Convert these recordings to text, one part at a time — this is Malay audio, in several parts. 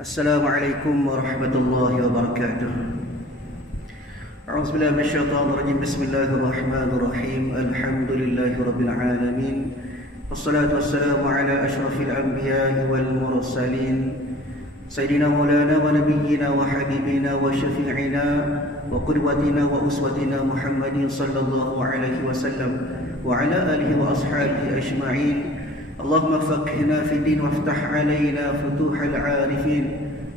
Assalamualaikum warahmatullahi wabarakatuh. A'udzubillahi minasyaitonir rajim. Bismillahirrahmanirrahim. Alhamdulillahirabbil alamin. Wassalatu wassalamu ala asyrafil anbiya'i wal mursalin. Sayyidina Maulana wa nabiyyina wa habibina wa syafi'ina wa qudwatina wa uswatina Muhammadin sallallahu alaihi wasallam wa ala alihi wa ashabihi ajma'in. اللهم فقهنا في الدين وافتح علينا فتوح العارفين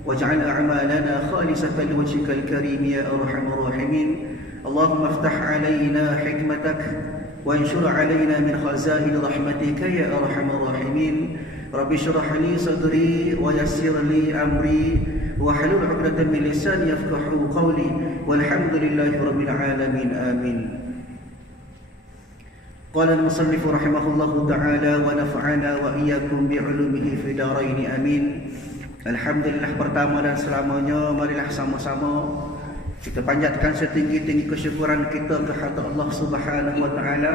واجعل أعمالنا خالصة لوجهك الكريم يا أرحم الراحمين. اللهم افتح علينا حكمتك وانشر علينا من خزائن رحمتك يا أرحم الراحمين. رب اشرح لي صدري ويسر لي أمري واحلل عقدة من لساني يفقهوا قولي والحمد لله رب العالمين آمين. قال المصنف رحمه الله تعالى ونفعنا وإياكم بعلومه في دارين آمين. Alhamdulillah, pertama dan selamanya marilah sama-sama kita panjatkan setinggi-tinggi kesyukuran kita kepada Allah Subhanahu wa taala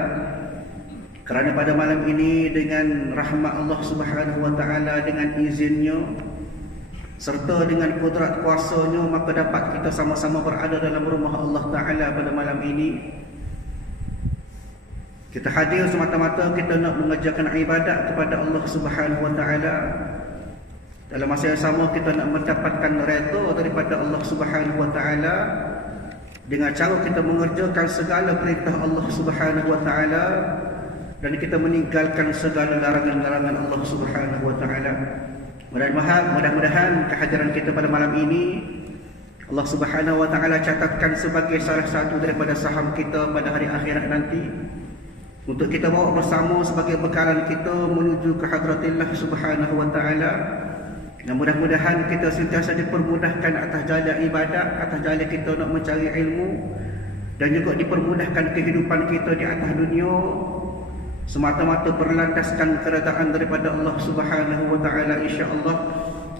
kerana pada malam ini dengan rahmat Allah Subhanahu wa taala, dengan izinnya serta dengan kudrat kuasanya, maka dapat kita sama-sama berada dalam rumah Allah taala pada malam ini. Kita hadir semata-mata kita nak mengerjakan ibadat kepada Allah Subhanahu wa taala. Dalam masa yang sama kita nak mendapatkan redha daripada Allah Subhanahu wa taala dengan cara kita mengerjakan segala perintah Allah Subhanahu wa taala dan kita meninggalkan segala larangan-larangan Allah Subhanahu wa taala. Mudah-mudahan kehadiran kita pada malam ini Allah Subhanahu wa taala catatkan sebagai salah satu daripada saham kita pada hari akhirat nanti, untuk kita bawa bersama sebagai bekalan kita menuju ke hadratillah Subhanahu wa taala. Dan mudah-mudahan kita sentiasa dipermudahkan atas jalan ibadat, atas jalan kita nak mencari ilmu, dan juga dipermudahkan kehidupan kita di atas dunia semata-mata berlandaskan keredaan daripada Allah Subhanahu wa taala, insya-Allah.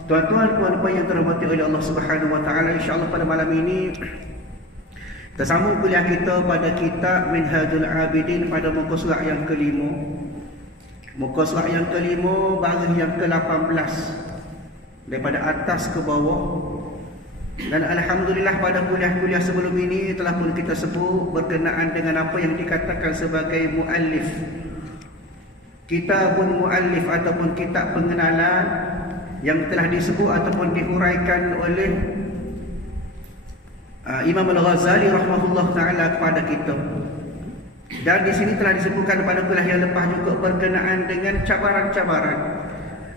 Tuan-tuan, puan-puan yang dirahmati oleh Allah Subhanahu wa taala, insya-Allah pada malam ini kita sambung kuliah kita pada kitab Minhajul Abidin pada muka surat yang kelima. Muka surat yang kelima baris yang ke-18 daripada atas ke bawah. Dan alhamdulillah pada kuliah-kuliah sebelum ini telah pun kita sebut berkenaan dengan apa yang dikatakan sebagai muallif. Kitabun muallif ataupun kitab pengenalan yang telah disebut ataupun diuraikan oleh Imam Al-Ghazali rahimahullah taala kepada kita. Dan di sini telah disebutkan pada kuliah yang lepas juga berkenaan dengan cabaran-cabaran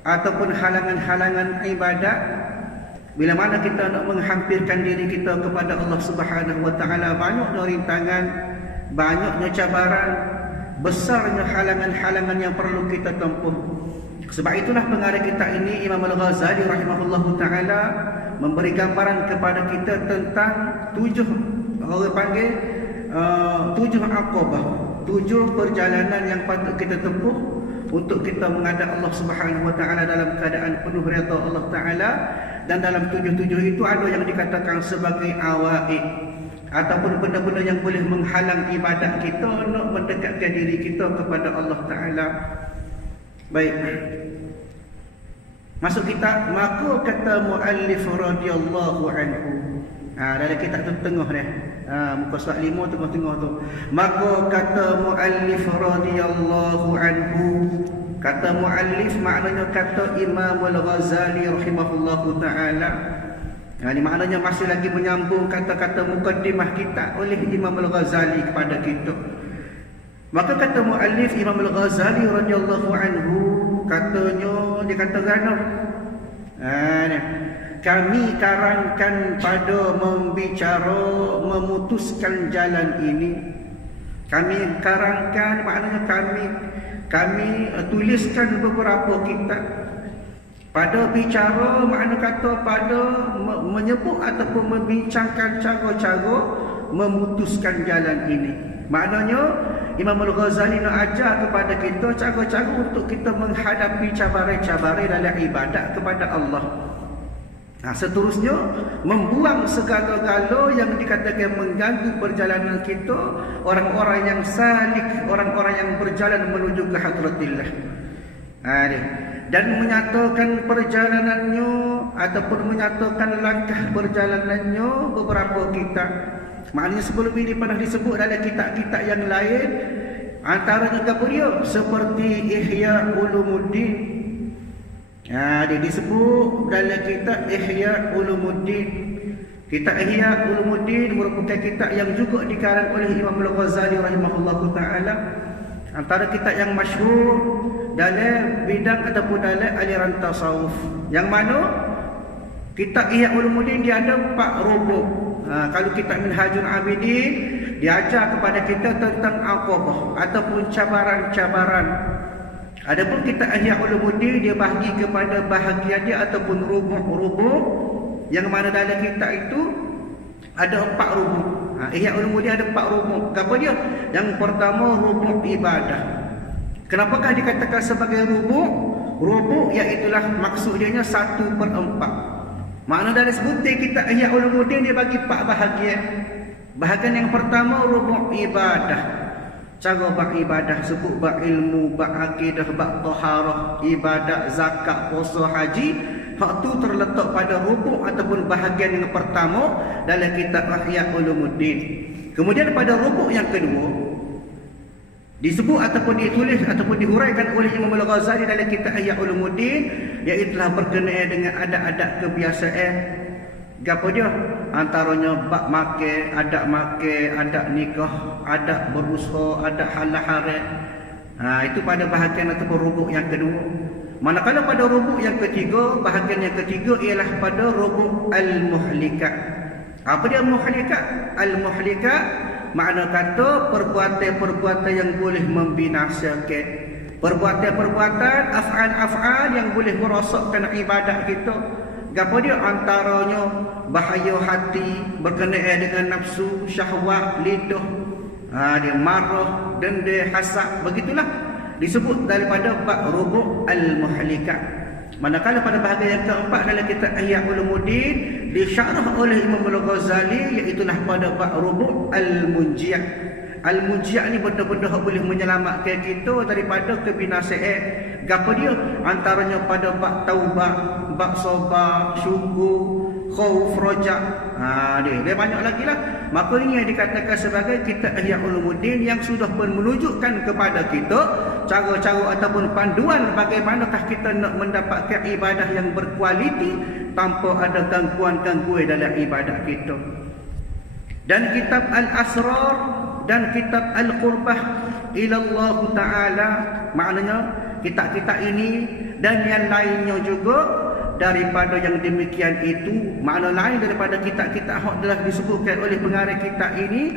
ataupun halangan-halangan ibadat bila mana kita nak menghampirkan diri kita kepada Allah Subhanahu wa taala. Banyaknya rintangan, banyaknya cabaran, besarnya halangan-halangan yang perlu kita tempuh. Sebab itulah pengarang kitab ini Imam Al-Ghazali rahimahullah taala memberi gambaran kepada kita tentang 7 aqabah, 7 perjalanan yang patut kita tempuh untuk kita menghadap Allah Subhanahu wa taala dalam keadaan penuh redha Allah taala. Dan dalam 7 itu ada yang dikatakan sebagai awaid ataupun benda-benda yang boleh menghalang ibadat kita untuk mendekatkan diri kita kepada Allah taala. Baik, masuk kitab, maka kata muallif radhiyallahu anhu. Dalam kitab tu tengah dia. Muka surat 5 tengah-tengah tu. Maka kata muallif radhiyallahu anhu. Kata muallif maknanya kata Imam Al-Ghazali rahimahullahu taala. Ini maknanya masih lagi menyambung kata-kata mukaddimah kitab oleh Imam Al-Ghazali kepada kita. Maka kata muallif Imam Al-Ghazali radhiyallahu anhu, katanya, dia kata gana. Kami karangkan pada membicara memutuskan jalan ini. Kami karangkan maknanya kami tuliskan beberapa kitab. Pada bicara makna kata pada menyebut ataupun membincangkan cara-cara memutuskan jalan ini. Maknanya Imam Al-Ghazali nak ajar kepada kita cara-cara untuk kita menghadapi cabaran-cabaran dalam ibadat kepada Allah. Seterusnya membuang segala-gala yang dikatakan mengganggu perjalanan kita, orang-orang yang salik, orang-orang yang berjalan menuju ke hadratillah. dan menyatakan perjalanannya ataupun menyatakan langkah perjalanannya beberapa kitab. Maknanya sebelum ini pernah disebut dalam kitab-kitab yang lain, antaranya apa dia? Seperti Ihya Ulumuddin. Dia disebut dalam kitab Ihya Ulumuddin. Kitab Ihya Ulumuddin merupakan kitab yang juga dikarang oleh Imam Al-Ghazali rahimahullahu taala. Antara kitab yang masyhur dalam bidang ataupun dalam aliran tasawuf. Yang mana kitab Ihya Ulumuddin dia ada 4 rubuk. Kalau kitab Minhajul Abidin dia ajar kepada kita tentang aqabah ataupun cabaran-cabaran. Adapun kitab Ihya Ulumuddin dia bahagi kepada bahagian dia ataupun rubuk-rubuk, yang mana dalam kitab itu ada 4 rubuk. Ihya Ulumuddin ada 4 rubuk. Apa dia? Yang pertama rubuk ibadah. Kenapakah dikatakan sebagai rubuk? Rubuk iaitulah maksudnya 1/4. Makna dari sebutan kitab Ihya Ulumuddin dia bagi 4 bahagian. Bahagian yang pertama rubuk ibadah. Cara beribadah sebut berilmu, berakidah, bertaharah, ibadah, zakat, puasa, haji. Hak tu terletak pada rubuk ataupun bahagian yang pertama dalam kitab Ihya Ulumuddin. Kemudian pada rubuk yang kedua disebut ataupun ditulis ataupun dihuraikan oleh Imam Al-Ghazali dalam kitab Ihya Ulumuddin, iaitu berkenaan dengan adat-adat kebiasaan. Gapo dia? Antaranya bab makan, adat nikah, adat berusaha, adat halal haram. Itu pada bahagian ataupun rubuk yang kedua. Manakala pada rubuk yang ketiga, bahagian yang ketiga ialah pada rubuk al-muhlikat. Apa dia muhlikat? Al-muhlikat makna kata perbuatan-perbuatan yang boleh membinasakan, perbuatan-perbuatan, af'al-af'al yang boleh merosakkan ibadat kita. Gapo dia? Antaranya bahaya hati, berkenaan dengan nafsu, syahwat, lidah, dia marah, dendam, hasad, begitulah disebut daripada bab rubuk al-muhlikat. Manakala pada bahagian yang keempat dalam kitab Ihya Ulumuddin disyarah oleh Imam Al-Ghazali, iaitu pada bab rubuk al-munjiat. Al-munjiat ni benda-benda yang boleh menyelamatkan kita daripada kebinasaan. Gapo dia? Antaranya pada bab taubat, bab sabar, syukur, khauf, rojak. Dia banyak lagi lah. Maka ini yang dikatakan sebagai kitab Ihya Ulumuddin yang sudah pun menunjukkan kepada kita cara-cara ataupun panduan bagaimanakah kita nak mendapatkan ibadah yang berkualiti tanpa ada gangguan-gangguan dalam ibadah kita. Dan kitab Al-Asrar dan kitab Al-Qurbah ilallah ta'ala, maknanya kitab-kitab ini dan yang lainnya juga daripada yang demikian itu, makna lain daripada kitab-kitab yang telah disebutkan oleh pengarang kitab ini,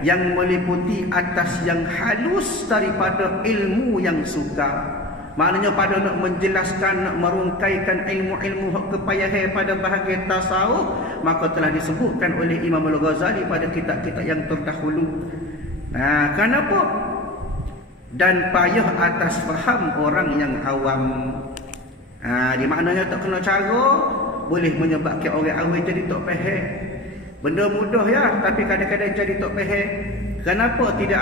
yang meliputi atas yang halus daripada ilmu yang sukar. Maknanya pada nak menjelaskan, nak merungkaikan ilmu-ilmu kepayahan pada bahagian tasawuf, maka telah disebutkan oleh Imam Al-Ghazali pada kitab-kitab yang terdahulu. Kenapa? Dan payah atas faham orang yang awam. Dia maknanya tak kena cara boleh menyebabkan orang awam jadi tak faham. Benda mudah ya, tapi kadang-kadang jadi tak faham. Kenapa tidak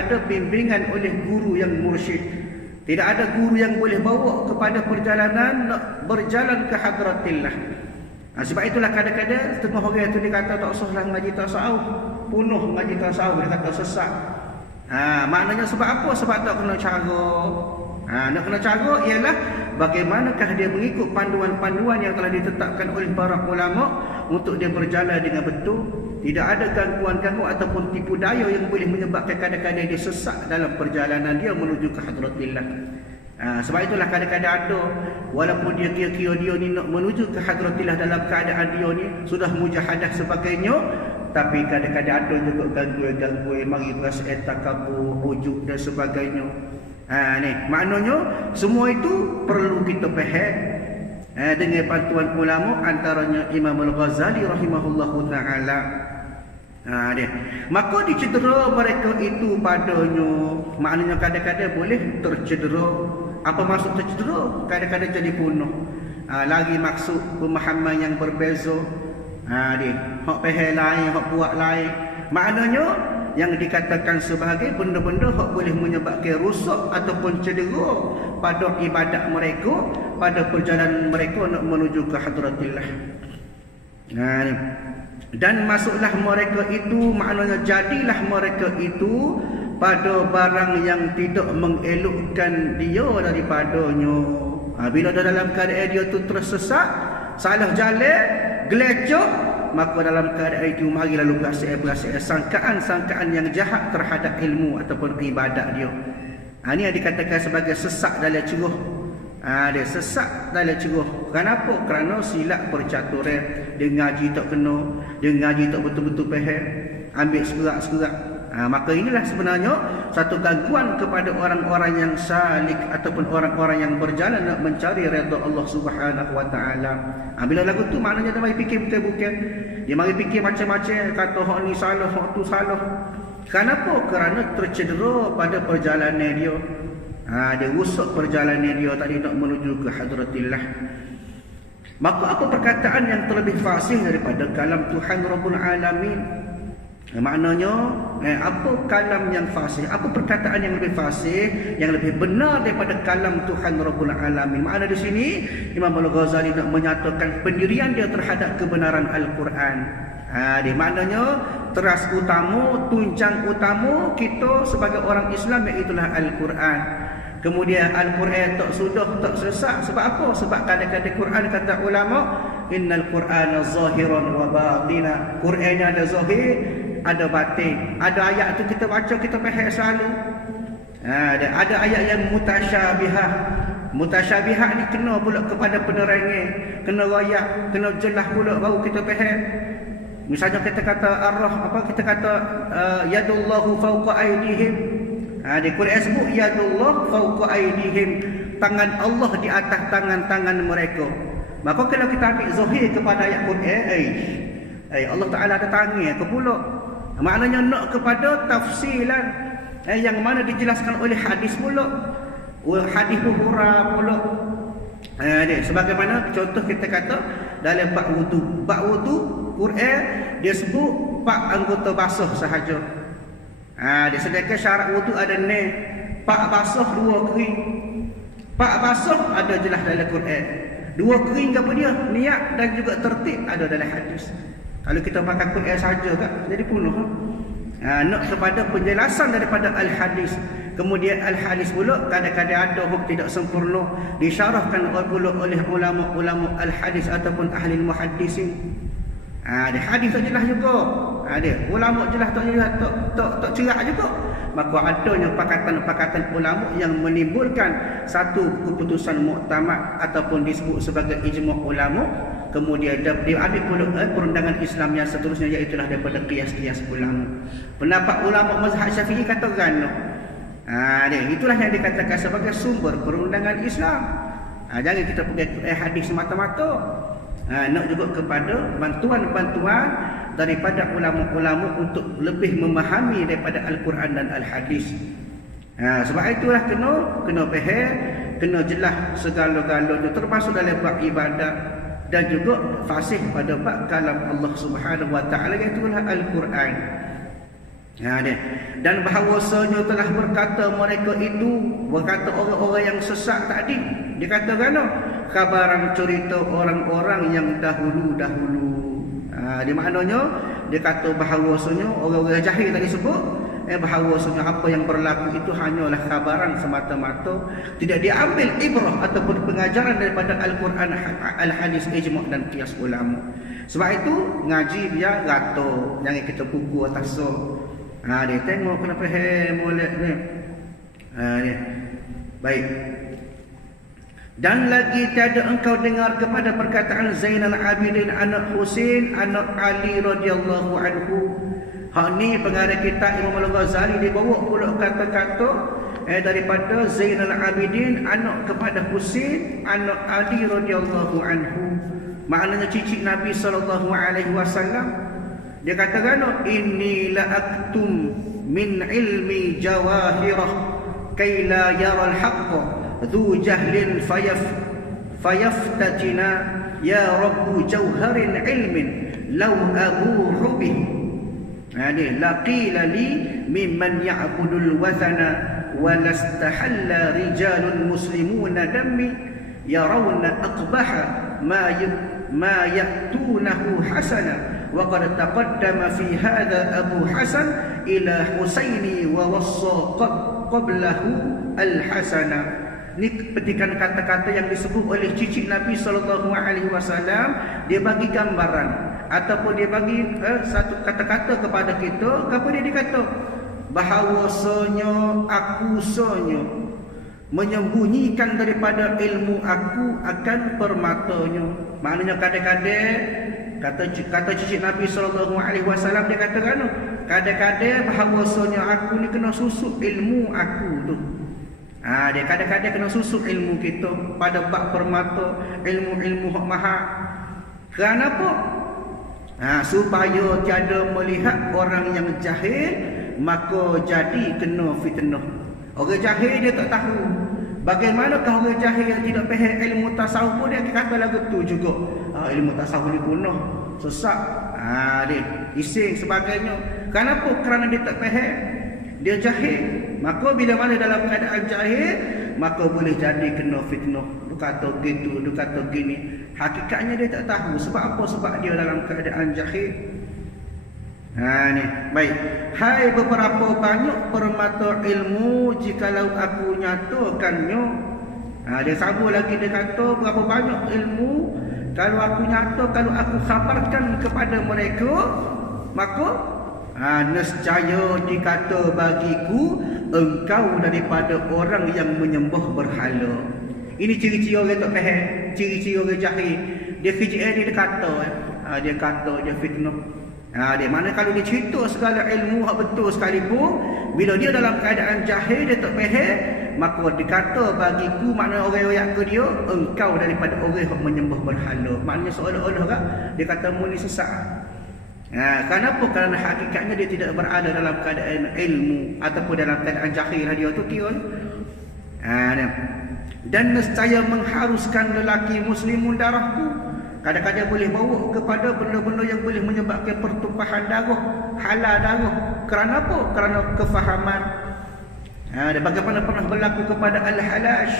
ada bimbingan oleh guru yang mursyid? Tidak ada guru yang boleh bawa kepada perjalanan nak berjalan ke hadratillah. Sebab itulah kadang-kadang setengah orang itu dia kata tak usahlah ngaji tasawuf, penuh ngaji tasawuf, dia kata sesat. Maknanya sebab apa? Sebab tak kena cara. Nak kena cara ialah bagaimanakah dia mengikut panduan-panduan yang telah ditetapkan oleh para ulama untuk dia berjalan dengan betul. Tidak ada gangguan-gangguan ataupun tipu daya yang boleh menyebabkan kadang-kadang dia sesat dalam perjalanan dia menuju ke hadratillah. Sebab itulah kadang-kadang ada, walaupun dia kira-kira dia ni nak menuju ke hadratillah dalam keadaan dia ni sudah mujahadah sebagainya, tapi kadang-kadang ada juga gangguan-gangguan, mari perasaan takabur, ujub dan sebagainya. Ni maknanya semua itu perlu kita faham dengan bantuan ulama, antaranya Imam Al-Ghazali rahimahullahu taala. Dia maka dicedera mereka itu padanya. Maknanya kadang-kadang boleh tercedera. Apa maksud tercedera? Kadang-kadang jadi punah. Lagi maksud pemahaman yang berbeza. Dia hak faham lain, hak buat lain. Maknanya yang dikatakan sebagai benda-benda yang boleh menyebabkan rosak ataupun cedera pada ibadat mereka, pada perjalanan mereka nak menuju ke hadratillah. Dan masuklah mereka itu, maknanya jadilah mereka itu pada barang yang tidak mengelokkan dia daripadanya. Bila dah dalam keadaan dia tu tersesat, salah jalan, gelecok, maka dalam keadaan itu mari lalu berasal sangkaan-sangkaan yang jahat terhadap ilmu ataupun ibadat dia. Ini yang dikatakan sebagai sesak dalam ceruh. Dia sesak dalam ceruh. Kenapa? Kerana silap percaturan. Dia ngaji tak kena, dia ngaji tak betul-betul faham, ambil sekerak-sekerak. Maka inilah sebenarnya satu gangguan kepada orang-orang yang salik ataupun orang-orang yang berjalan nak mencari redha Allah Subhanahu wa taala. Bila lagu tu maknanya dia mari fikir bukan. Dia mari fikir macam-macam, kata hak ni salah, hak tu salah. Kenapa? Kerana tercedera pada perjalanan dia. Dia rusak perjalanan dia tadi nak menuju ke hadratillah. Maka apa perkataan yang terlebih fasih daripada kalam Tuhan Rabbul Alamin? Maknanya apa kalam yang fasih, apa perkataan yang lebih fasih, yang lebih benar daripada kalam Tuhan Rabbul Alamin? Makna di sini Imam Al-Ghazali nak menyatakan pendirian dia terhadap kebenaran Al-Quran. Dia maknanya teras utama, tunjang utama kita sebagai orang Islam iaitulah Al-Quran. Kemudian Al-Quran tak sudah tak sesat. Sebab apa? Sebab kata-kata Quran, kata ulama, innal Qur'ana zahiran wa batina. Quran ada zahir, ada batin. Ada ayat tu kita baca, kita faham selalu. Ada ayat yang mutasyabihah. Mutasyabihah ni kena pula kepada penerangan, kena rayak, kena jelas pula baru kita faham. Misalnya kita kata arrah, apa kita kata yadullahu fawqa aydihim. Di Quran sebut yadullah fawqa aydihim, tangan Allah di atas tangan-tangan mereka. Maka kalau kita ambil zahir kepada ayat Quran, Allah Taala ada tangan ke pula. Maknanya nak kepada tafsilan yang mana dijelaskan oleh hadis pula. Hadis Bukhari pula. Sebagaimana contoh kita kata dalam bab wudu. Bab wudu Quran dia sebut 4 anggota basuh sahaja. Dia sediakan syarat wudu ada 6. 4 basuh, 2 kering. 4 basuh ada jelas dalam Quran. 2 kering apa dia? Niat dan juga tertib ada dalam hadis. Kalau kita pakai Quran saja kan jadi penuh. Nak kepada penjelasan daripada al-hadis. Kemudian al-hadis pula kadang-kadang ada hukm tidak sempurna, disyarahkan pula oleh ulama-ulama al-hadis ataupun ahli muhaddisin. Dia hadis tak jelas juga. Dia ulama jelas tak jelas, tak cerak juga. Maka adanya pakatan-pakatan ulama yang menimbulkan satu keputusan muktamad ataupun disebut sebagai ijma' ulama. Kemudian dia ambil pula perundangan Islam yang seterusnya, iaitulah daripada qiyas-qiyas ulama. Pendapat ulama mazhab Syafi'i kata gano. Itulah yang dikatakan sebagai sumber perundangan Islam. Jangan kita pergi hadis semata-mata. Nak juga kepada bantuan-bantuan daripada ulama-ulama untuk lebih memahami daripada Al-Quran dan Al-Hadis. Sebab itulah kena faham, kena jelas segala-galanya termasuk dalam bab ibadat dan juga fasih pada bab kalam Allah Subhanahu wa taala, iaitu Al-Quran. Dan bahawasanya telah berkata mereka itu, berkata orang-orang yang sesat tadi, dia kata kerana kabaran cerita orang-orang yang dahulu-dahulu. Dia maknanya dia kata bahawasanya orang-orang jahil tadi sebut bahawasanya apa yang berlaku itu hanyalah kabaran semata-mata, tidak diambil ibrah ataupun pengajaran daripada Al-Quran, Al-Hadis, ijma' dan qiyas ulama. Sebab itu ngaji dia rata, jangan kita pukul atas so. Dia tengok kena faham molek ni. Dia. Baik. Dan lagi tiada engkau dengar kepada perkataan Zainal Abidin anak Husain anak Ali radhiyallahu anhu. Hak ni pengarang kitab Imam Al-Ghazali dia bawa pula kata-kata daripada Zainal Abidin anak kepada Husain anak Ali radhiyallahu anhu. Maknanya cicit Nabi sallallahu alaihi wasallam. Dia katakan inni la aktum min ilmi jawahirah kay la yara al-haqqa dhu jahlin fayaftatina ya rabbu jawharin ilmin law abuhu bih. Dia laqila li mimman ya'budul wathana walastahalla rijalun muslimuna dammi yarawna aqbaha ma ya'tunahu hasana wa qad taqaddama fi hadha Abu Hasan ila Husaini wa wassa qablahu al-hasana. Ni petikan kata-kata yang disebut oleh cicit Nabi SAW. Dia bagi gambaran ataupun dia bagi satu kata-kata kepada kita. Apa dia dikata? Bahawasanya aku sonyo menyembunyikan daripada ilmu aku akan permatanya. Maknanya kadang-kadang kata cicit Nabi SAW dia katakan kadang-kadang bahawasanya aku ni kena susuk ilmu aku tu. Dia kadang-kadang kena susuk ilmu kita pada bab permata, ilmu-ilmu hak mahal. Kenapa? Supaya tiada melihat orang yang jahil, maka jadi kena fitnah. Orang jahil dia tak tahu. Bagaimanakah orang jahil yang tidak faham ilmu tasawuf pun dia kata lagu tu juga. Ilmu tasawuf ni punah, sesat. Dia ising sebagainya. Kenapa? Kerana dia tak faham. Dia jahil. Maka bila mana dalam keadaan jahil, maka boleh jadi kena fitnah. Dia kata gitu, dia kata gini. Hakikatnya dia tak tahu. Sebab apa? Sebab dia dalam keadaan jahil. Ni baik. Hai beberapa banyak permata ilmu jikalau aku nyatakannya. Dia sambung lagi, dia kata berapa banyak ilmu kalau aku nyata, kalau aku khabarkan kepada mereka, maka nescaya dikata bagiku engkau daripada orang yang menyembah berhala. Ini ciri-ciri orang tak faham, ciri-ciri orang jahil. Dia dia kata, dia fitnah. Dia mana kalau dia cerita segala ilmu hak betul sekalipun, bila dia dalam keadaan jahil, dia tak faham, maka dikata bagiku, makna orang-orang ke dia, engkau daripada orang yang menyembah berhala. Maknanya seolah-olah kan dia kata mu ni sesat. Kenapa? Kerana hakikatnya dia tidak berada dalam keadaan ilmu ataupun dalam keadaan jahil dia tu tiun. Dan nescaya mengharuskan lelaki muslimun darahku. Kadang-kadang boleh bawa kepada benda-benda yang boleh menyebabkan pertumpahan darah, halal darah. Kerana apa? Kerana kefahaman. Dan bagaimana pernah berlaku kepada Al-Halash.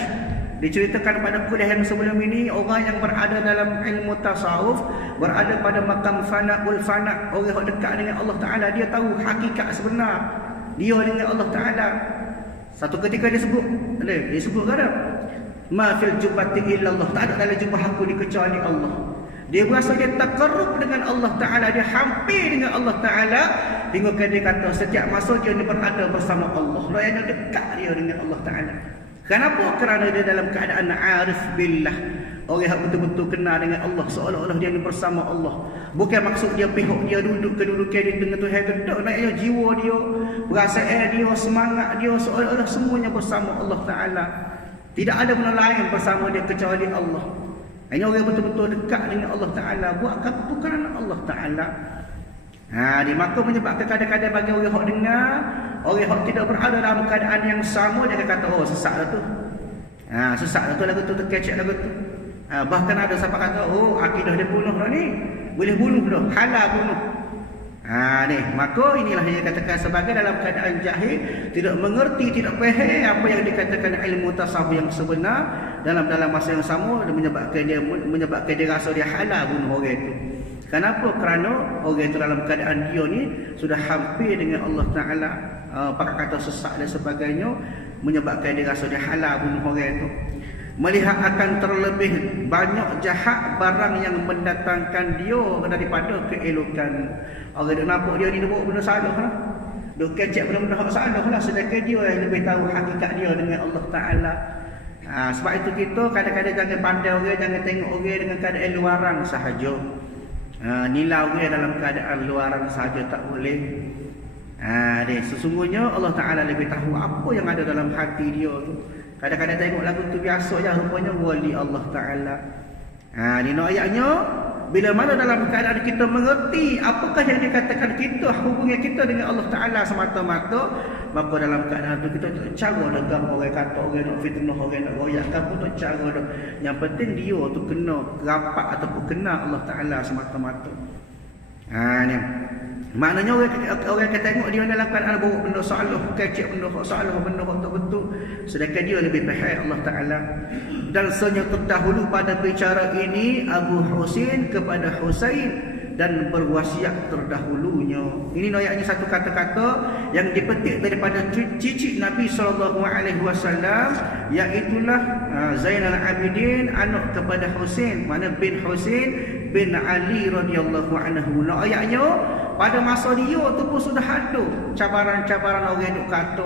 Diceritakan pada kuliah yang sebelum ini, orang yang berada dalam ilmu tasawuf, berada pada makam fana'ul fa', orang yang dekat dengan Allah Ta'ala, dia tahu hakikat sebenar dia dengan Allah Ta'ala. Satu ketika dia sebut kata, ma fil jubbati illallah, tak ada dalam jubah aku dikecuali Allah. Dia berasa dia taqarrub dengan Allah Ta'ala, dia hampir dengan Allah Ta'ala, hingga dia kata setiap masa dia berada bersama Allah, yang dekat dia dengan Allah Ta'ala. Kenapa? Kerana dia dalam keadaan arif billah, orang yang betul-betul kenal dengan Allah, seolah-olah dia ni bersama Allah. Bukan maksud dia pihak dia duduk kedudukan di tengah Tuhan ke tak, naiknya jiwa dia, perasaan dia, semangat dia, seolah-olah semuanya bersama Allah Ta'ala. Tidak ada benda lain bersama dia kecuali Allah. Hanya orang betul-betul dekat dengan Allah Ta'ala, buat apa kerana Allah Ta'ala. Dia maka menyebabkan kadang-kadang bagi orang yang dengar, orang yang tidak berada dalam keadaan yang sama, dia akan kata, oh sesat dah tu. Sesat dah tu, lagu tu terkecek lagu tu. Bahkan ada siapa kata, oh akidah dia bunuh dah ni, boleh bunuh dah, halal bunuh. Maka inilah yang dikatakan sebagai dalam keadaan jahil, tidak mengerti, tidak faham apa yang dikatakan ilmu tasawuf yang sebenar, dalam masa yang sama menyebabkan dia rasa dia halal bunuh orang itu. Kenapa? Kerana orang itu dalam keadaan dia ni sudah hampir dengan Allah Ta'ala, pakai kata sesat dan sebagainya, menyebabkan dia rasa dia halal bunuh orang itu. Melihat akan terlebih banyak jahat barang yang mendatangkan dia daripada keelokan. Orang dia nampak dia ni dia buat benda salah lah, dia kecek benda-benda hak salah lah, sedangkan dia yang lebih tahu hakikat dia dengan Allah Ta'ala. Sebab itu kita kadang-kadang jangan pandai orang, jangan tengok orang dengan keadaan luaran sahaja. Nilai orang dalam keadaan luaran sahaja tak boleh. Sesungguhnya Allah Ta'ala lebih tahu apa yang ada dalam hati dia tu. Kadang-kadang tengok lagu tu biasa je, rupanya wali Allah Ta'ala. Ini ayatnya, bila mana dalam keadaan kita mengerti apakah yang dikatakan kita, hubungan kita dengan Allah Ta'ala semata-mata, maka dalam keadaan itu kita tak cara dah orang kata, orang nak fitnah, orang nak royakkan pun tak cara dah. Yang penting dia tu kena rapat ataupun kenal Allah Ta'ala semata-mata. Maknanya orang akan tengok dia dalam keadaan bawa benda salah, kecek benda salah, benda tak betul, sedangkan dia lebih faham Allah Taala. Dan senyata terdahulu pada bicara ini Abu Husain kepada Husain dan berwasiat terdahulunya. Ini ayatnya satu kata-kata yang dipetik daripada cicit Nabi SAW, iaitulah Zainal Abidin anak kepada Husain, mana bin Husain bin Ali radhiyallahu anhu. Ayatnya pada masa dia tu pun sudah ada cabaran-cabaran orang duk kata,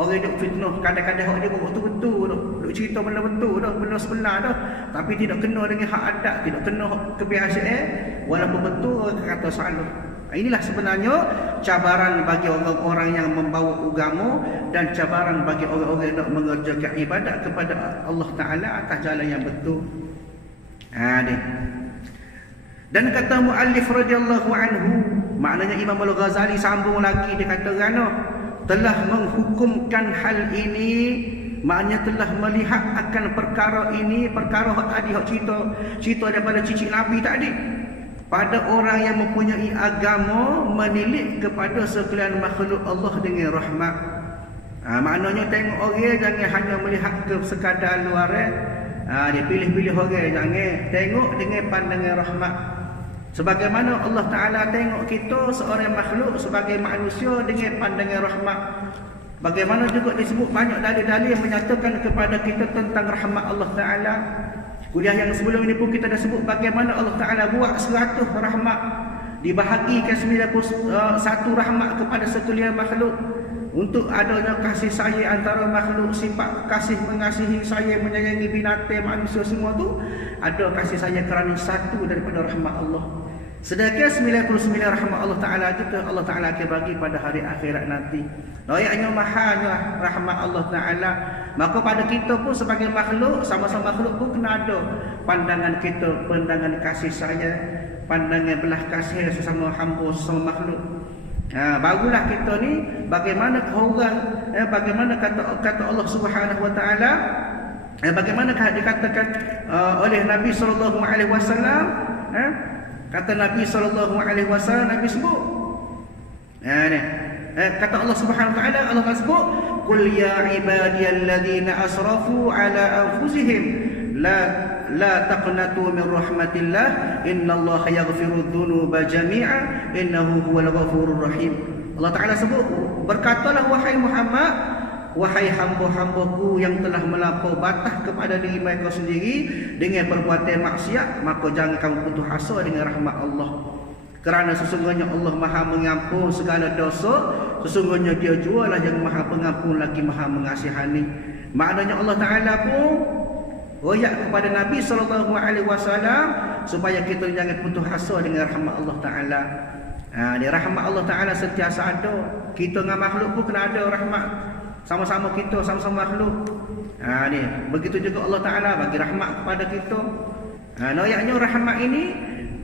orang duk fitnah, kadang-kadang hak dia buat betul-betul dah, duk cerita benda betul dah, benda sebenar dah, tapi tidak kena dengan hak adat, tidak kena hak kebiasaan, walaupun betul orang kata salah. Inilah sebenarnya cabaran bagi orang-orang yang membawa agama dan cabaran bagi orang-orang yang nak mengerjakan ibadat kepada Allah Taala atas jalan yang betul. Ni. Dan kata muallif radhiyallahu anhu, maknanya Imam Al-Ghazali sambung lagi, dia kata telah menghukumkan hal ini, maknanya telah melihat akan perkara ini, perkara hak tadi hak cerita daripada cicit Nabi tadi, pada orang yang mempunyai agama menilik kepada sekalian makhluk Allah dengan rahmat. Maknanya tengok orang jangan hanya melihat ke sekadar luar, dia pilih-pilih orang, jangan tengok dengan pandangan rahmat. Sebagaimana Allah Ta'ala tengok kita seorang makhluk sebagai manusia dengan pandangan rahmat. Bagaimana juga disebut banyak dalil-dalil yang menyatakan kepada kita tentang rahmat Allah Ta'ala. Kuliah yang sebelum ini pun kita dah sebut bagaimana Allah Ta'ala buat 100 rahmat, dibahagikan 91 rahmat kepada sekalian makhluk, untuk adanya kasih sayang antara makhluk, sifat kasih mengasihi, sayang menyayangi binatang, manusia semua tu ada kasih sayang kerana satu daripada rahmat Allah. Sedangkan 99 rahmat Allah Ta'ala juga Allah Ta'ala akan bagi pada hari akhirat nanti. Ayatnya mahanya rahmat Allah Ta'ala. Maka pada kita pun sebagai makhluk, sama-sama makhluk pun kena ada pandangan kita, pandangan kasih sayang, pandangan belah kasih sesama hamba, sesama makhluk. Barulah kita ni bagaimana orang, bagaimana kata Allah Subhanahu Wa Ta'ala, bagaimana dikatakan oleh Nabi sallallahu alaihi wasallam, kata Nabi sallallahu alaihi wasallam, Nabi sebut kata Allah Subhanahu Wa Ta'ala, Allah sebut qul ya ibadiyalladzina asrafu ala anfusihim la taqnatu min rahmatillah innallaha yaghfirudz dzunuba jami'a innahu huwal ghafurur rahim. Allah Ta'ala sebut, berkatalah wahai Muhammad, wahai hamba-hambaku yang telah melampau batas kepada diri mereka sendiri dengan perbuatan maksiat, maka jangan kamu putus asa dengan rahmat Allah. Kerana sesungguhnya Allah Maha mengampun segala dosa, sesungguhnya Dia jualah yang Maha pengampun lagi Maha mengasihani. Maknanya Allah Ta'ala pun royak kepada Nabi SAW supaya kita jangan putus asa dengan rahmat Allah Ta'ala. Di rahmat Allah Ta'ala sentiasa ada. Kita dengan makhluk pun kena ada rahmat. Sama-sama kita, sama-sama makhluk. Ni begitu juga Allah Ta'ala bagi rahmat kepada kita. Ayatnya rahmat ini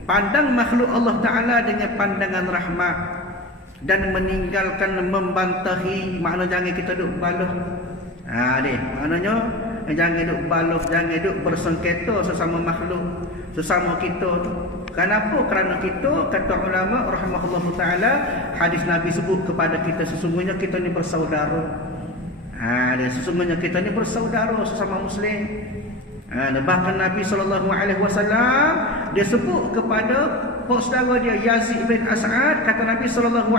pandang makhluk Allah Ta'ala dengan pandangan rahmat dan meninggalkan membantahi, makna jangan kita duk balah. Maknanya jangan duk balah, jangan duk bersengketa sesama makhluk, sesama kita tu. Kenapa? Kerana kita, kata ulama rahimahullah Ta'ala, hadis Nabi sebut kepada kita sesungguhnya kita ni bersaudara. Sesungguhnya kita ni bersaudara sesama Muslim. Bahkan Nabi SAW dia sebut kepada saudara dia Yazid bin As'ad, kata Nabi SAW,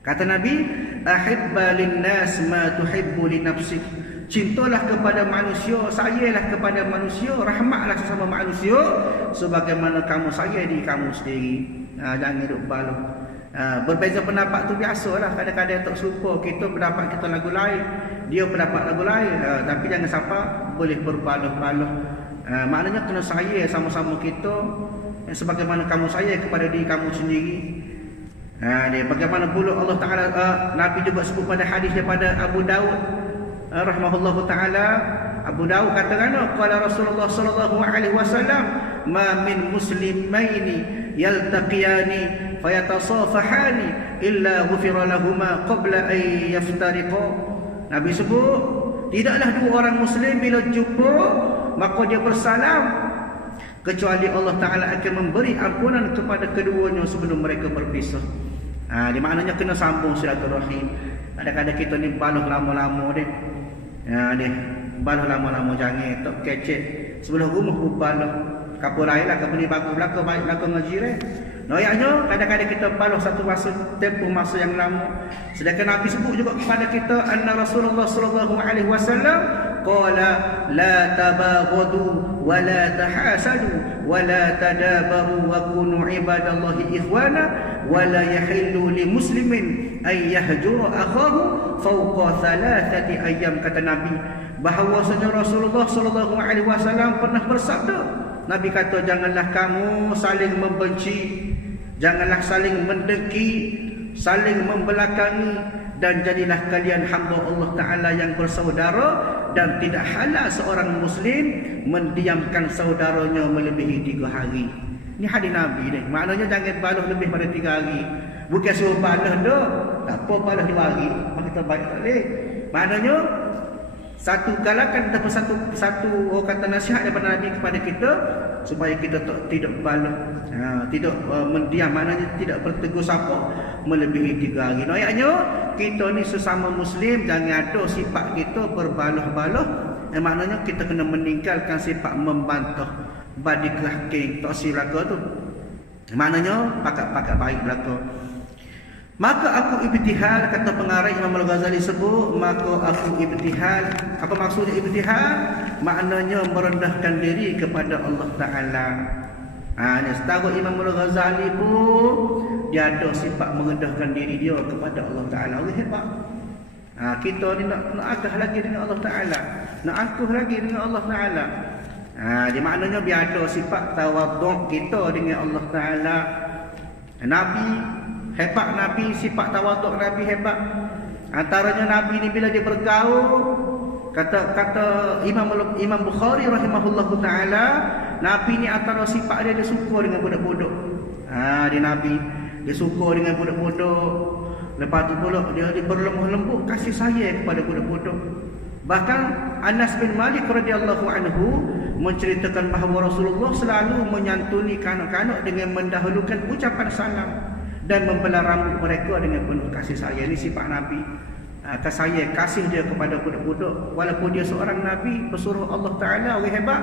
kata Nabi, ahibba linnas ma tuhibbu li nafsik. Cintalah kepada manusia, sayalah kepada manusia, rahmatlah sesama manusia sebagaimana kamu sayang diri kamu sendiri. Jangan duk balah. Berbeza pendapat tu biasalah, kadang-kadang tak serupa, kita pendapat kita lagu lain, dia pendapat lagu lain, tapi jangan sampai boleh berbalah-balah. Maknanya kena sayang sama-sama kita sebagaimana kamu sayang kepada diri kamu sendiri. Bagaimana pula Allah Ta'ala, Nabi juga sebut pada hadis daripada Abu Daud rahimahullahu Ta'ala. Abu Daud katakan, qala Rasulullah sallallahu alaihi wasallam, ma min muslimaini yaltaqiyani fayatasafahani illa ghufira lahumā qabla an yaftariqā. Nabi sebut, tidaklah dua orang muslim bila jumpa maka dia bersalam, kecuali Allah Ta'ala akan memberi ampunan kepada keduanya sebelum mereka berpisah. Di maknanya kena sambung silaturahim. Kadang-kadang kita ni baluh lama-lama deh. Ni baluh lama-lama jangan tak kecek. Sebelum rumah pun baluh. Kapur lain lah, kapur ni bagus belakang, baik belakang ngaji deh. Noyaknya kadang-kadang kita baluh satu masa, tempoh masa yang lama. Sedangkan Nabi sebut juga kepada kita, anna Rasulullah sallallahu alaihi wasallam qala la tabaghadu wa la tahasadu wa la tadabaru wa kunu ibadallahi ikhwana wa la yahillu li muslimin ay yahjura akhahu fawqa thalathati ayyam. Kata Nabi bahawasanya Rasulullah sallallahu alaihi wasallam pernah bersabda, Nabi kata, janganlah kamu saling membenci, janganlah saling mendengki, saling membelakangi, dan jadilah kalian hamba Allah Ta'ala yang bersaudara, dan tidak halal seorang Muslim mendiamkan saudaranya melebihi 3 hari. Ini hadis Nabi ni. Maknanya jangan baluh lebih pada 3 hari. Bukan suruh baluh dah, tak apa baluh 2 hari. Maka kita baik tak boleh. Maknanya satu galakan ataupun satu orang kata nasihat daripada Nabi kepada kita supaya kita tidak baluh, tidak mendiam, maknanya tidak bertegur sapa melebihi 3 hari. Ayatnya kita ni sesama Muslim jangan ada sifat kita berbaluh-baluh. Maknanya kita kena meninggalkan sifat membantah, badi kelahking, tak silaka tu. Maknanya pakat-pakat baik belaka. Maka aku ibtihal, kata pengarang Imam Al-Ghazali sebut, maka aku ibtihal. Apa maksudnya ibtihal? Maknanya merendahkan diri kepada Allah Ta'ala. Ini setahu Imam Al-Ghazali pun dia ada sifat merendahkan diri dia kepada Allah Ta'ala. Allah hebat. Kita ni nak agah lagi dengan Allah Ta'ala, nak angkuh lagi dengan Allah Ta'ala. Dia maknanya biar ada sifat tawaduk kita dengan Allah Ta'ala. Nabi hebat, Nabi sifat tawaduk Nabi hebat. Antaranya Nabi ni bila dia bergaul, kata Imam Bukhari rahimahullahu taala, Nabi ni antara sifat dia suka dengan budak-budak. Dia Nabi dia suka dengan budak-budak. Lepas tu pula dia berlemah lembut kasih sayang kepada budak-budak. Bahkan Anas bin Malik radhiyallahu anhu menceritakan bahawa Rasulullah selalu menyantuni kanak-kanak dengan mendahulukan ucapan salam dan membelah rambut mereka dengan penuh kasih sayang. Ini sifat Nabi. Kasih dia kepada budak-budak. Walaupun dia seorang Nabi, pesuruh Allah Ta'ala, orang hebat,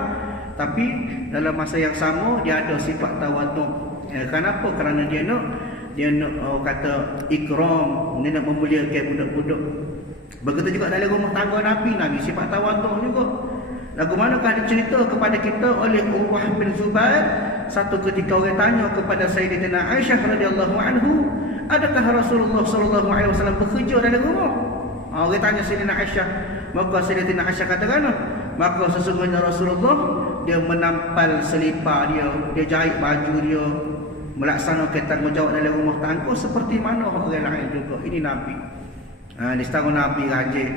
tapi dalam masa yang sama dia ada sifat tawaduk. Kenapa? Kerana dia nak kata ikram, dia nak memuliakan budak-budak. Begitu juga dalam rumah tangga Nabi sifat tawaduk juga. Lagu manakah dicerita kepada kita oleh Urwah bin Zubair, satu ketika orang tanya kepada Sayyidatina Aisyah radhiyallahu anhu, adakah Rasulullah sallallahu alaihi wasallam bekerja dalam rumah? Orang tanya Sayyidatina Aisyah, maka Sayyidatina Aisyah katakan, maka sesungguhnya Rasulullah dia menampal selipar dia jahit baju dia, melaksanakan tanggungjawab dalam rumah tangga seperti mana orang lain juga. Ini Nabi. Di setahun Nabi rajin.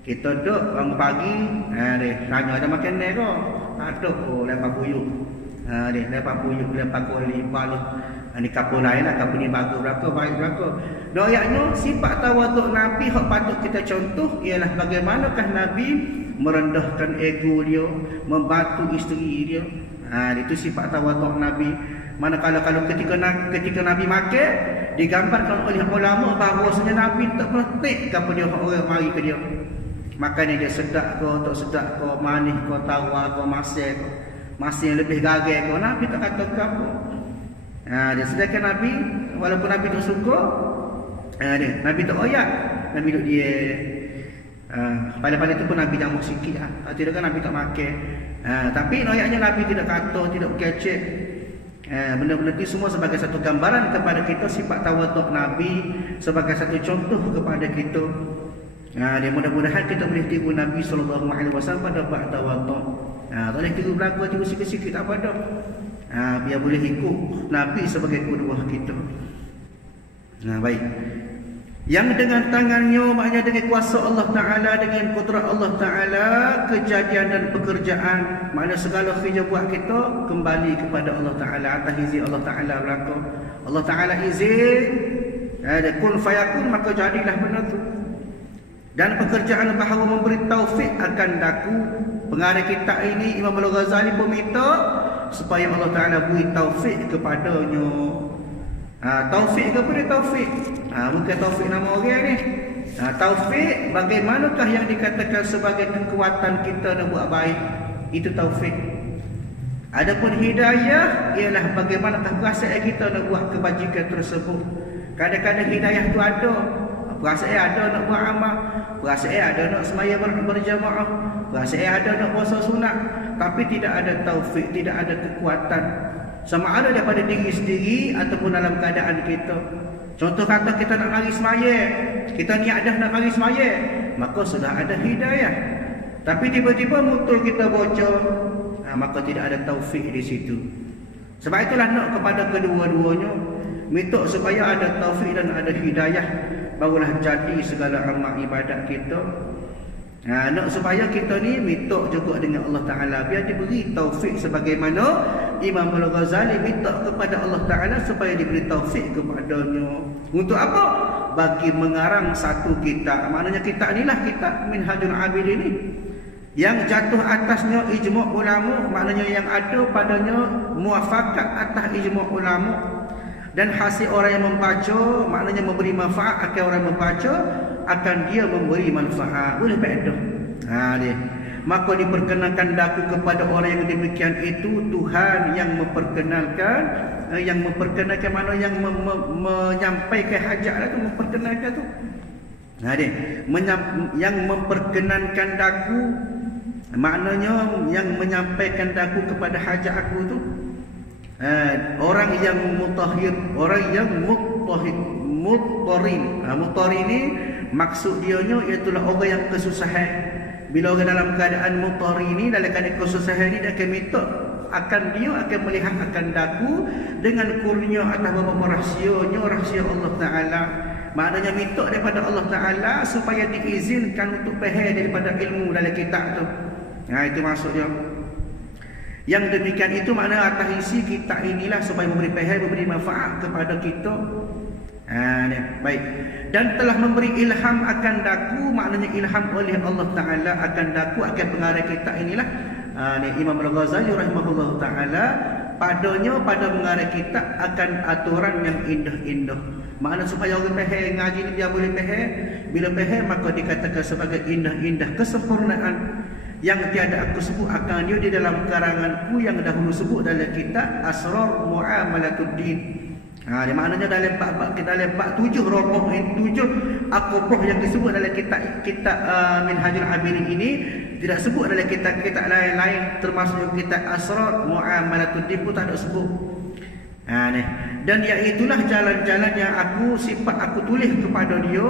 Kita duduk bangun pagi, tanya ada makan ni ke? Tak ada, lepas puyuh. Lepas puyuh, lepas kuali, baluh. Ini kapur lain lah, kapur ni bagus berapa, baik berapa. Ayatnya sifat tawaduk Nabi yang patut kita contoh ialah bagaimanakah Nabi merendahkan ego dia, membantu isteri dia. Itu sifat tawaduk Nabi. Manakala kalau ketika Nabi makan, digambarkan oleh ulama bahawasanya Nabi tak petik apa dia orang mari ke dia. Makannya dia sedap ke, tak sedap ke, manis ke, tawar ke, masin yang lebih gagal ke, Nabi tak kata ke apa. Dia sedangkan Nabi, walaupun Nabi tak suka, Nabi tak oyak, Nabi duduk dia. Pada itu pun Nabi jamuk sikit. Tidak kan Nabi tak makan. Tapi oyaknya Nabi tidak kata, tidak kecek. Benda-benda itu semua sebagai satu gambaran kepada kita sifat tawaduk Nabi, sebagai satu contoh kepada kita. Dia mudah-mudahan kita boleh tiru Nabi sallallahu alaihi wasallam pada bab tawaduk. Tak boleh tiru belaka, tiru sikit-sikit tak apa dah. Biar boleh ikut Nabi sebagai qudwah kita. Baik. Yang dengan tangannya, maknanya dengan kuasa Allah Ta'ala, dengan kudrat Allah Ta'ala, kejadian dan pekerjaan, maknanya segala kerja buat kita kembali kepada Allah Ta'ala, atas izin Allah Ta'ala berlaku. Allah Ta'ala izin, kun fayakun, maka jadilah benda tu. Dan pekerjaan bahawa memberi taufik akan daku. Pengarang kitab ini Imam Al-Ghazali pun minta supaya Allah Ta'ala beri taufik kepadanya. Taufik kepada taufik. Bukan taufik nama orang ni. Taufik bagaimanakah yang dikatakan sebagai kekuatan kita nak buat baik. Itu taufik. Adapun hidayah ialah bagaimanakah perasaan kita nak buat kebajikan tersebut. Kadang-kadang hidayah tu ada. Perasaan ada nak buat amal. Perasaan ada nak semaya berjamaah. Perasaan ada nak puasa sunat. Tapi tidak ada taufik, tidak ada kekuatan. Sama ada daripada diri sendiri ataupun dalam keadaan kita. Contoh kata kita nak mari semaya, kita niat dah nak mari semaya, maka sudah ada hidayah. Tapi tiba-tiba mutul kita bocor, maka tidak ada taufik di situ. Sebab itulah nak kepada kedua-duanya, minta supaya ada taufik dan ada hidayah, barulah jadi segala amal ibadat kita. Nak supaya kita ni minta juga dengan Allah Ta'ala, biar diberi taufik sebagaimana Imam Al-Ghazali minta kepada Allah Ta'ala supaya diberi taufik kepadanya. Untuk apa? Bagi mengarang satu kitab. Maknanya kitab inilah kitab Minhajul Abidin ini, yang jatuh atasnya ijma' ulama, maknanya yang ada padanya muafakat atas ijma' ulama. Dan hasil orang yang membaca, maknanya memberi manfaat akan orang yang membaca, akan dia memberi manfaat. Boleh betul. Dia. Maka diperkenalkan daku kepada orang yang demikian itu Tuhan yang memperkenalkan, mana yang menyampaikan hajat lah tu, memperkenalkan tu. Dia. Yang memperkenalkan daku, maknanya yang menyampaikan daku kepada hajat aku tu. Orang yang mutahhir, orang yang mutarin. Mutarin ni maksud dia iaitu orang yang kesusahan. Bila orang dalam keadaan mutarin ni, dalam keadaan kesusahan ni, dia akan minta akan dia akan melihat akan daku dengan kurnia atas beberapa rahsia Allah Ta'ala. Maknanya minta daripada Allah Ta'ala supaya diizinkan untuk faham daripada ilmu dalam kitab tu. Itu maksudnya. Yang demikian itu makna atas isi kitab inilah supaya memberi faham, memberi manfaat kepada kita. Baik. Dan telah memberi ilham akan daku, maknanya ilham oleh Allah Ta'ala akan daku, akan pengarang kitab inilah. Imam Al-Ghazali rahimahullah Ta'ala pada mengarang kitab akan aturan yang indah-indah. Makna supaya orang faham ngaji ni dia boleh faham. Bila faham maka dikatakan sebagai indah-indah, kesempurnaan yang tiada aku sebut akan dia di dalam karanganku yang dahulu sebut dalam kitab Asrar Mu'amalatuddin. Dia maknanya dalam bab 7 roboh 7 akobroh yang disebut dalam kitab Minhajul Abidin ini tidak sebut dalam kitab-kitab lain-lain, termasuk kitab Asrar Mu'amalatuddin pun tak ada sebut. Dan iaitulah jalan-jalan yang aku tulis kepada dia.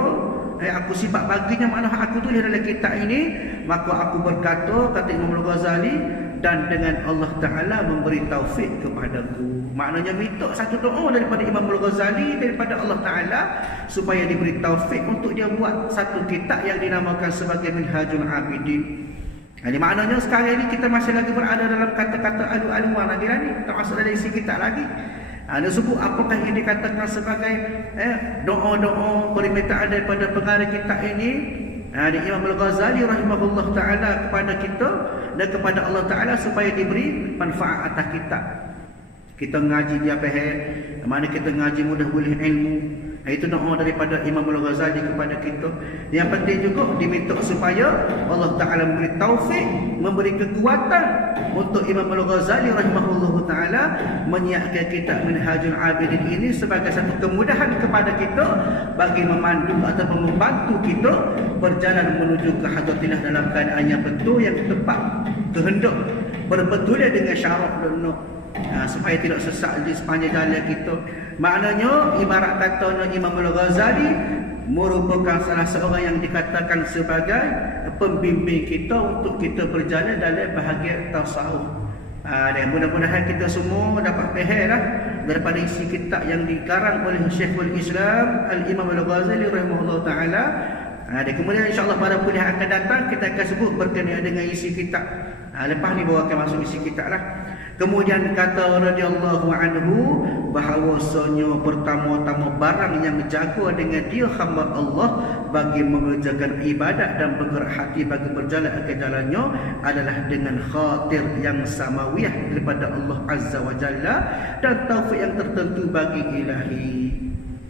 Aku sifat baginya, makna aku tulis dalam kitab ini. Maka aku berkata, kata Imam Al-Ghazali, dan dengan Allah Ta'ala memberi taufik kepadaku. Maknanya minta satu doa daripada Imam Al-Ghazali, daripada Allah Ta'ala, supaya diberi taufik untuk dia buat satu kitab yang dinamakan sebagai Minhajul Abidin. Jadi maknanya sekarang ini kita masih lagi berada dalam kata-kata alu-aluan lagi ni, termasuk dari isi kitab lagi. Dia sebut apakah yang dikatakan sebagai doa-doa permintaan daripada pengarang kitab ini. Imam Al-Ghazali rahimahullah Ta'ala kepada kita dan kepada Allah Ta'ala supaya diberi manfaat atas kitab. Kita ngaji dia faham, mana kita ngaji mudah boleh ilmu. Itu doa daripada Imam Al-Ghazali kepada kita. Yang penting juga diminta supaya Allah Ta'ala memberi taufik, memberi kekuatan untuk Imam Al-Ghazali rahimahullah Ta'ala menyiapkan kitab Minhajul Abidin ini sebagai satu kemudahan kepada kita bagi memandu ataupun membantu kita berjalan menuju ke hadratillah dalam keadaan yang betul, yang tepat, kehendak berbetulan dengan syarat dan supaya tidak sesat di sepanjang jalan kita. Maknanya ibarat katanya Imam Al-Ghazali merupakan salah seorang yang dikatakan sebagai pembimbing kita untuk kita berjalan dalam bahagian tasawuf. Dan mudah-mudahan kita semua dapat faham daripada isi kitab yang dikarang oleh Syekhul Islam Al-Imam Al-Ghazali rahimahullah Ta'ala. Dan kemudian insya-Allah pada kuliah akan datang kita akan sebut berkenaan dengan isi kitab. Lepas ni baru akan masuk isi kitab lah. Kemudian kata radhiyallahu anhu bahawasanya pertama-tama barang yang jaga dengan dia hamba Allah bagi mengerjakan ibadat dan bergerak hati bagi berjalan ke jalannya adalah dengan khatir yang samawiyah daripada Allah Azza wa Jalla dan taufik yang tertentu bagi ilahi.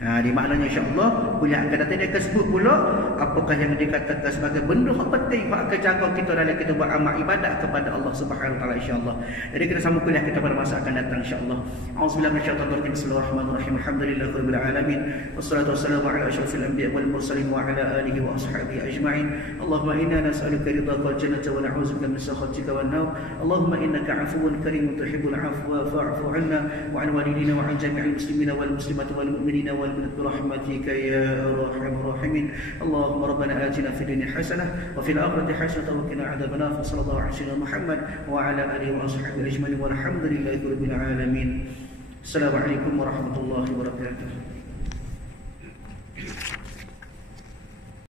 Di maknanya insya-Allah kuliah akan datang dia akan sebut pula apakah yang dikatakan sebagai benda yang penting yang akan jaga kita dalam kita buat amal ibadat kepada Allah Subhanahu wa taala insya-Allah. Jadi kita sambung kuliah kita pada masa akan datang insya-Allah. Auzubillahi minasyaitonir rajim. Bismillahirrahmanirrahim. Alhamdulillahirabbil alamin. Wassalatu wassalamu ala asyrafil anbiya wal mursalin wa ala alihi wa ashabihi ajma'in. Allahumma inna nas'aluka ridhaka wal jannata wa na'udzubika min sakhatika wan nar. Allahumma innaka 'afuwun karimun tuhibbul 'afwa fa'fu 'anna wa 'an walidina wa 'an jami'il muslimina wal muslimati wal mu'minina wal برحمتك يا أرحم الراحمين. اللهم ربنا آتنا في الدنيا حسنة وفي الآخرة حسنة وقنا عذاب النار. وصلى الله على سيدنا محمد وعلى آله وصحبه أجمعين والحمد لله رب العالمين. السلام عليكم ورحمة الله وبركاته.